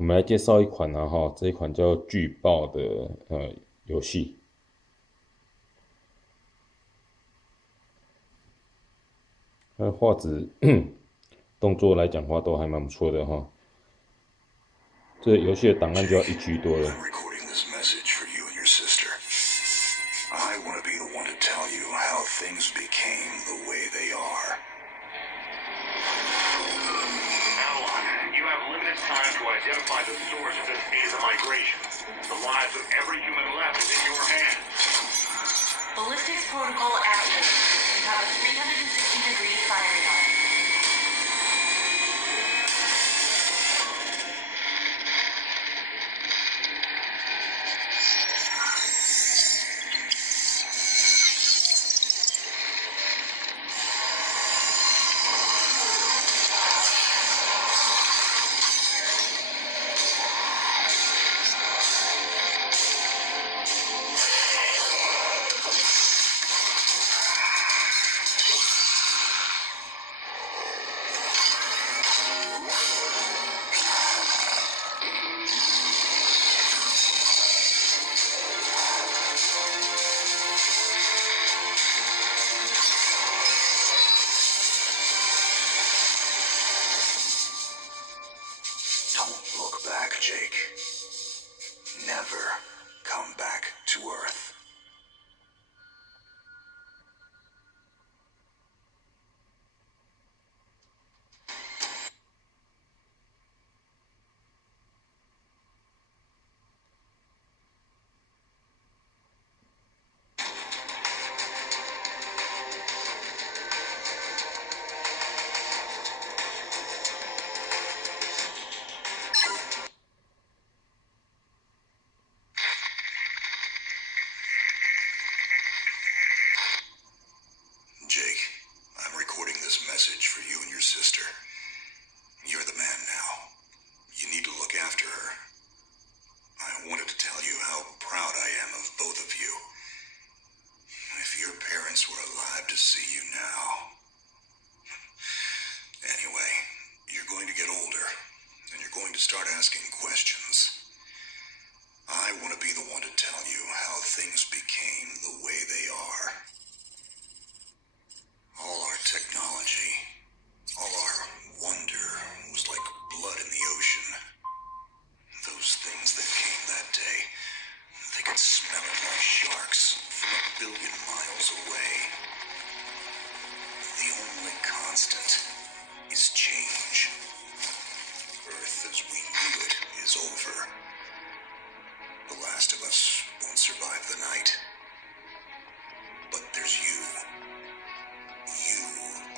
我们来介绍一款这一款叫巨爆的游戏。它画质、动作来讲话都还蛮不错的哈。这游戏的档案就要1G 多了。Identify the source of this data migration. The lives of every human left is in your hands. Ballistics protocol activated. You have a 360-degree firing arm. Jake. Never come back to Earth. Jake, I'm recording this message for you and your sister. You're the man now. You need to look after her. I wanted to tell you how proud I am of both of you. If your parents were alive to see you now. Anyway, you're going to get older, and you're going to start asking questions. I want to be the one to tell you how things became the way they are. All our technology, all our wonder was like blood in the ocean. Those things that came that day, they could smell it like sharks from 1 billion miles away. The only constant is change. Earth as we knew it is over. The last of us won't survive the night. But there's you. You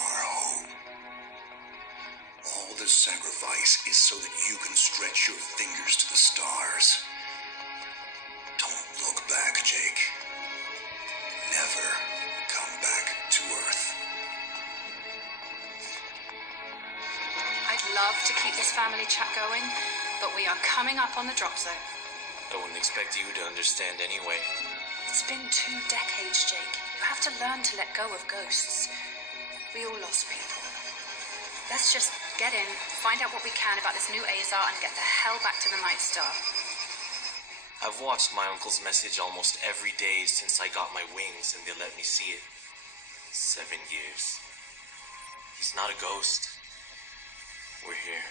are hope. All this sacrifice is so that you can stretch your fingers to the stars. Don't look back, Jake. Never come back to Earth. I'd love to keep this family chat going, but we are coming up on the drop zone. I wouldn't expect you to understand anyway. It's been 2 decades, Jake. You have to learn to let go of ghosts. We all lost people. Let's just get in, find out what we can about this new Azar, and get the hell back to the Night Star. I've watched my uncle's message almost every day since I got my wings and they let me see it. 7 years. He's not a ghost. We're here.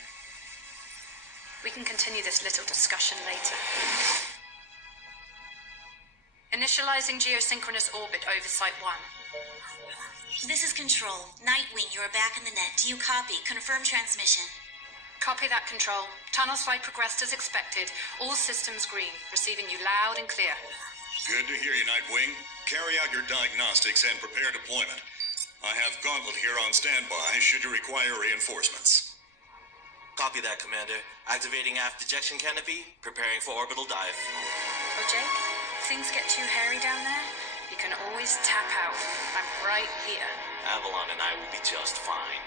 We can continue this little discussion later. Initializing geosynchronous orbit over Site 1. This is Control. Nightwing, you are back in the net. Do you copy? Confirm transmission. Copy that, Control. Tunnel flight progressed as expected. All systems green. Receiving you loud and clear. Good to hear you, Nightwing. Carry out your diagnostics and prepare deployment. I have Gauntlet here on standby should you require reinforcements. Copy that, Commander. Activating aft ejection canopy, preparing for orbital dive. Oh, Jake, if things get too hairy down there, you can always tap out. I'm right here. Avalon and I will be just fine.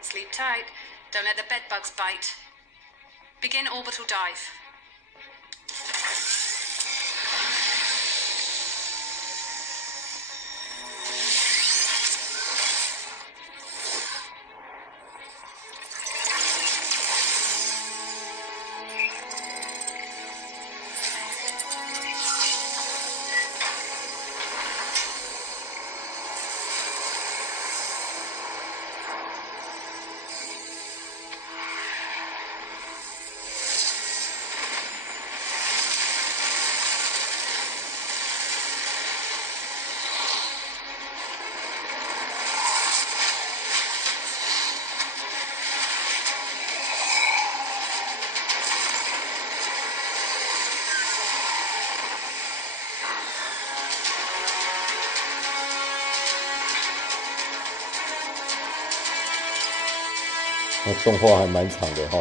Sleep tight. Don't let the bedbugs bite. Begin orbital dive. 那动画还蛮长的哈。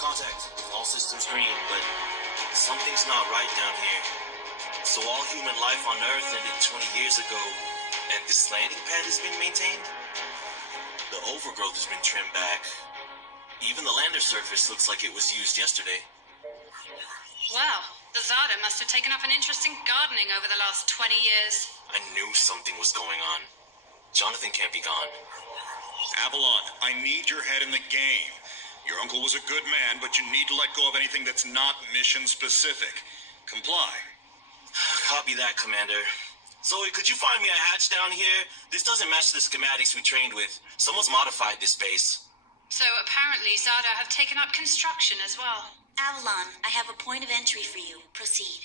Contact. All systems green, but something's not right down here. So all human life on Earth ended 20 years ago, and this landing pad has been maintained? The overgrowth has been trimmed back. Even the lander surface looks like it was used yesterday. Well, the Zada must have taken up an interest in gardening over the last 20 years. I knew something was going on. Jonathan can't be gone. Avalon, I need your head in the game. Your uncle was a good man, but you need to let go of anything that's not mission-specific. Comply. Copy that, Commander. Zoe, could you find me a hatch down here? This doesn't match the schematics we trained with. Someone's modified this base. So apparently Zada have taken up construction as well. Avalon, I have a point of entry for you. Proceed.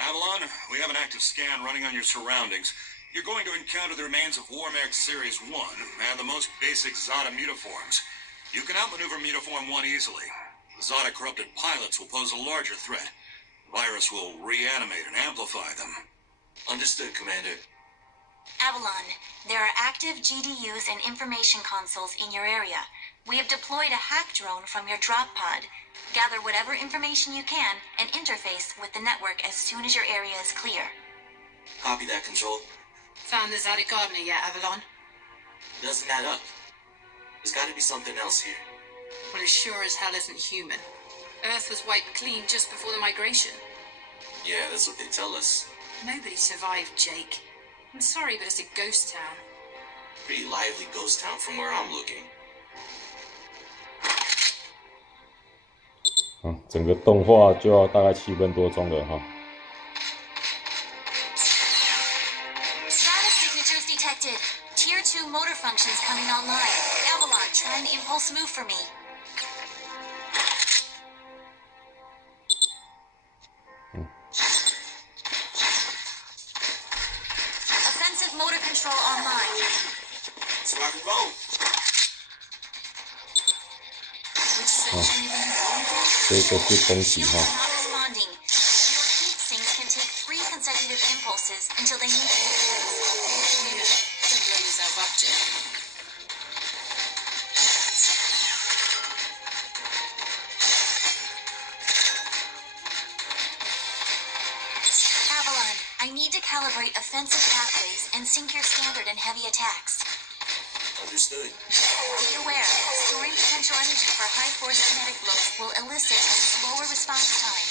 Avalon, we have an active scan running on your surroundings. You're going to encounter the remains of Warmech Series 1 and the most basic Zada mutaforms. You can outmaneuver Mutaform 1 easily. The Zada corrupted pilots will pose a larger threat. The virus will reanimate and amplify them. Understood, Commander. Avalon, there are active GDUs and information consoles in your area. We have deployed a hack drone from your drop pod. Gather whatever information you can and interface with the network as soon as your area is clear. Copy that, Control. Found the Zada gardener yet, Avalon? Doesn't add up. There's gotta be something else here. Well, it sure as hell isn't human. Earth was wiped clean just before the migration. Yeah, that's what they tell us. Nobody survived, Jake. I'm sorry, but it's a ghost town. Pretty lively ghost town from where I'm looking. 整个动画就要大概7分多钟了哈。Zada signatures detected. Tier 2 motor functions coming online. Avalon, try an impulse move for me. Offensive motor control online. Let's rock and roll. Which section are you going for? 这个是攻击 Shields 哈。 are not responding. Your heat sinks can take 3 consecutive impulses until they need to be replaced. Don't blow yourself up, Jake. Avalon, I need to calibrate offensive pathways and sync your standard and heavy attacks. Understood. Be aware, storing potential energy for high-force kinetic blows will elicit a slower response time.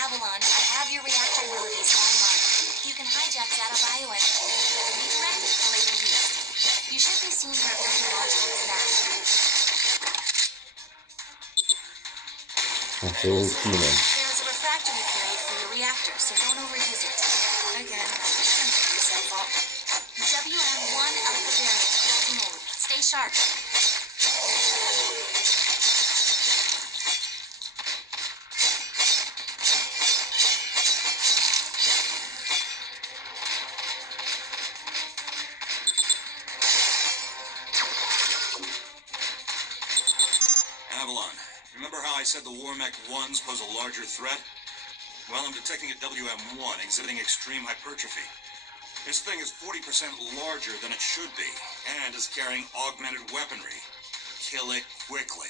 Avalon, I have your reactor abilities online. You can hijack Zada bioenergy and redirect it for later use. You should be seeing your ability modules now. 这是技能。 There is a refractory period for your reactor, so don't overuse it. Again, don't blow yourself up. WM1 Alpha variant closing in. Stay sharp. Avalon, remember how I said the Warmech 1s pose a larger threat? Well, I'm detecting a WM1 exhibiting extreme hypertrophy. This thing is 40% larger than it should be, and is carrying augmented weaponry. Kill it quickly.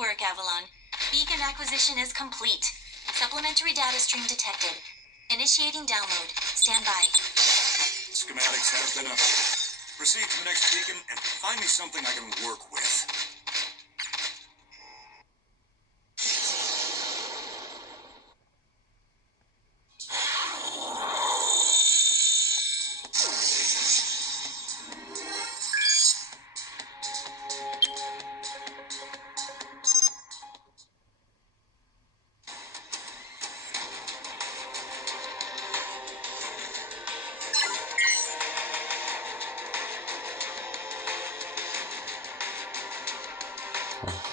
work, Avalon. Beacon acquisition is complete. Supplementary data stream detected. Initiating download. Stand by. Schematics have been updated. Proceed to the next beacon and find me something I can work with.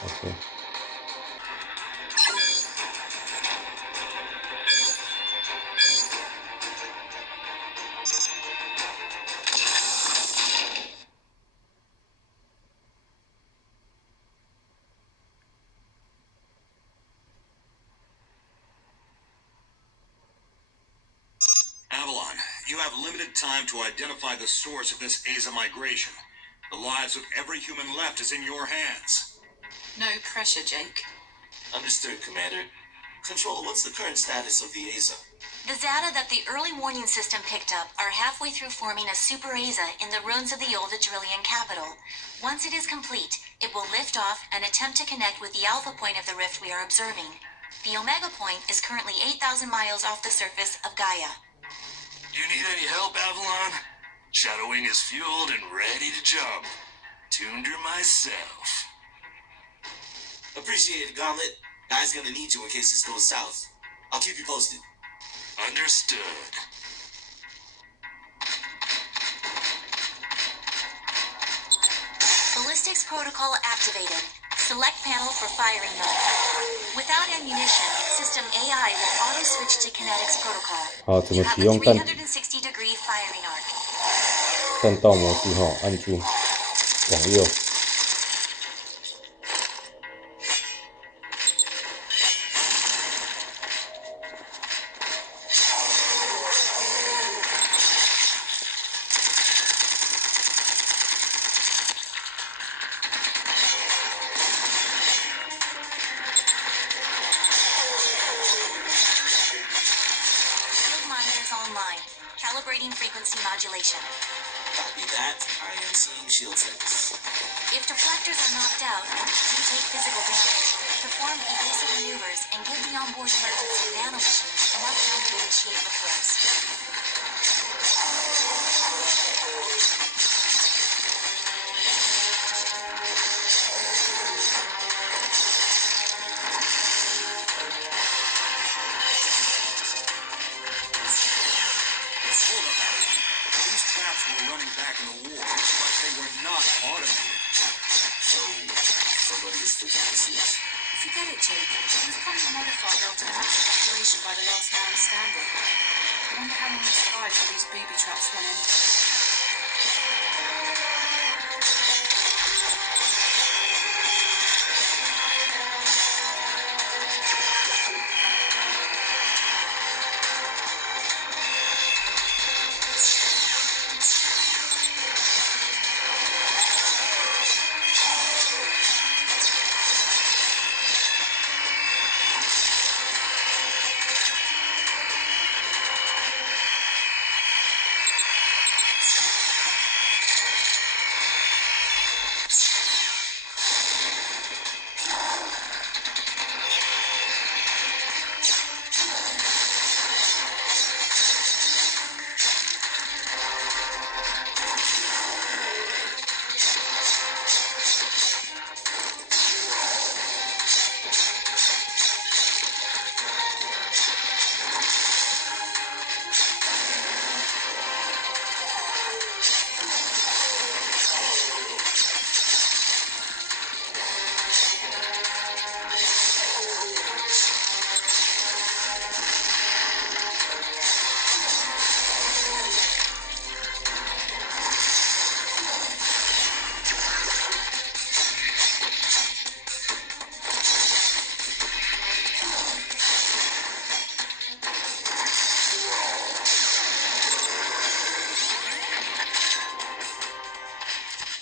OK。Avalon, you have limited time to identify the source of this Aza migration. The lives of every human left is in your hands. No pressure, Jake. Understood, Commander. Control, what's the current status of the Aza? The data that the early warning system picked up are halfway through forming a super Aza in the ruins of the old Adrillian capital. Once it is complete, it will lift off and attempt to connect with the alpha point of the rift we are observing. The Omega point is currently 8,000 miles off the surface of Gaia. You need any help, Avalon? Shadowing is fueled and ready to jump. Tuned her myself. Appreciate it, Gauntlet. Guy's gonna need you in case this goes south. I'll keep you posted. Understood. Ballistics protocol activated. Select panel for firing mode. Without ammunition, system AI will auto-switch to kinetics protocol. 好，怎 You 么 have 启 a 用弹 360-degree firing arc. 弹道模式哈？按住往右。Field monitors online. Calibrating frequency modulation. Copy that. I am seeing shield settings. If deflectors are knocked out and you take physical damage, perform evasive maneuvers and give the onboard emergency nanomachines enough time to initiate repairs. Hold up, Avalon. These traps were running back in the war, but they were not automated. So, somebody is still trying to see us. Forget it, Jake. It was probably modified after the mass evacuation by the last man standing. I wonder how many survived while these booby traps went in.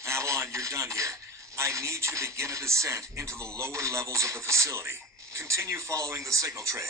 Avalon, you're done here. I need you to begin a descent into the lower levels of the facility. Continue following the signal trail.